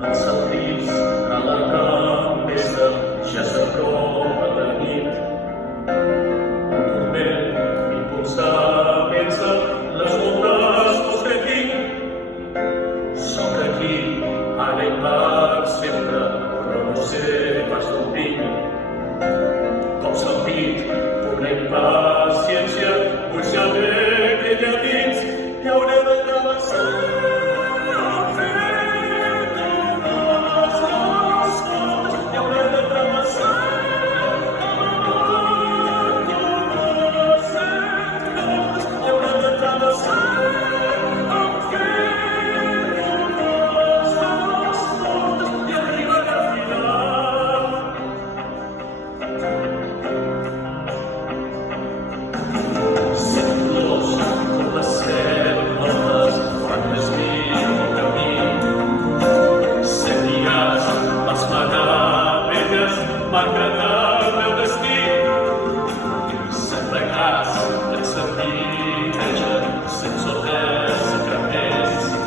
At sa tis, talagang besta, siya sa tropa ng langit. Turmen, impulsa, pensa, las obras pospetin. Socrati, hanay pagsipra, pronose, pastupin. Kopsapit, punay pasensya, pulsya de diabit, yaune de cabasa. Marcará meu destino, sempre graça, essa vida, sem sorriso, cabeça,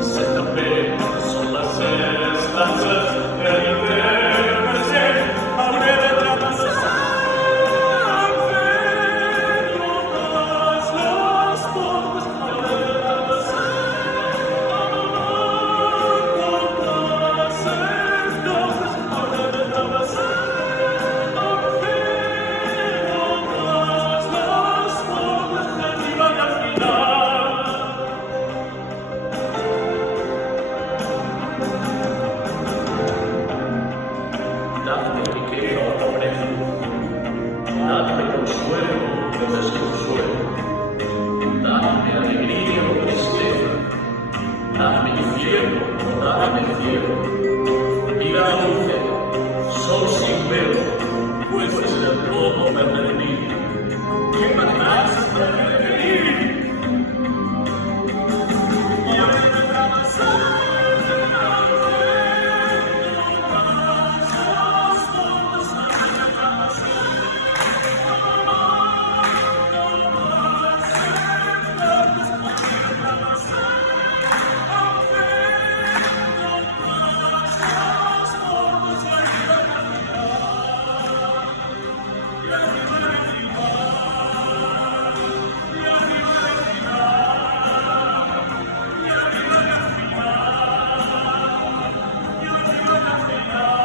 sem também, só las esperanças, realidade, presente, a mulher é trabalhar. Dame que no precio, dame consuelo que desconsuelo, dame alegría o tristeza, dame infierno o dame cielo, y la dulce, sol sin velo, pues es el todo me perdí. ¿Qué más me perdí? Y ahora me abrazar. Final.